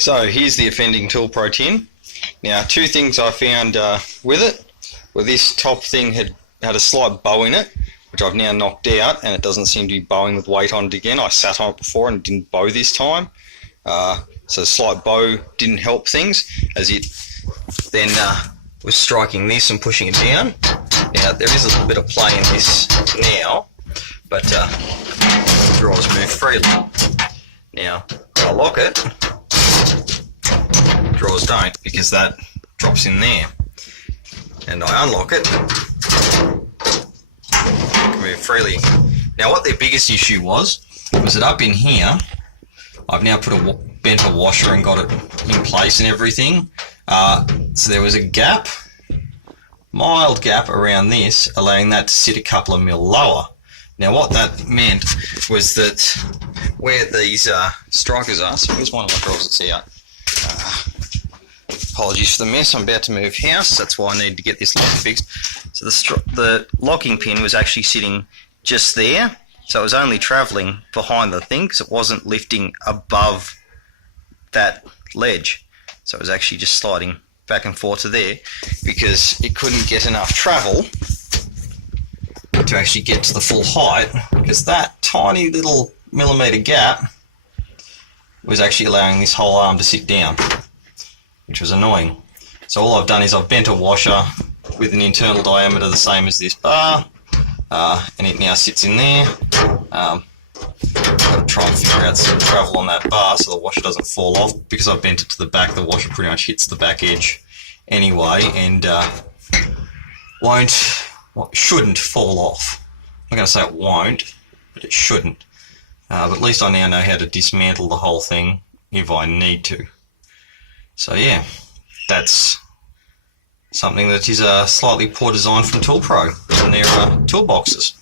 So here's the offending Toolpro tin. Now, two things I found with it. Well, this top thing had a slight bow in it, which I've now knocked out, and it doesn't seem to be bowing with weight on it again. I sat on it before and it didn't bow this time. So a slight bow didn't help things, as it then was striking this and pushing it down. Now, there is a little bit of play in this now, but the drawers move freely. Now, when I lock it, drawers don't, because that drops in there. And I unlock it, it can move freely. Now, what their biggest issue was that up in here, I've now bent a washer and got it in place and everything. So there was a gap, mild gap around this, allowing that to sit a couple of mil lower. Now, what that meant was that where these strikers are, so here's one of my drawers that's out. Apologies for the mess, I'm about to move house, that's why I need to get this lock fixed. So the locking pin was actually sitting just there, so it was only travelling behind the thing because it wasn't lifting above that ledge. So it was actually just sliding back and forth to there because it couldn't get enough travel to actually get to the full height, because that tiny little millimetre gap was actually allowing this whole arm to sit down, which was annoying. So all I've done is I've bent a washer with an internal diameter the same as this bar, and it now sits in there. I've got to try and figure out some travel on that bar so the washer doesn't fall off. Because I've bent it to the back, the washer pretty much hits the back edge anyway, and shouldn't fall off. I'm not going to say it won't, but it shouldn't. But at least I now know how to dismantle the whole thing if I need to. So yeah, that's something that is a slightly poor design from Toolpro and their toolboxes.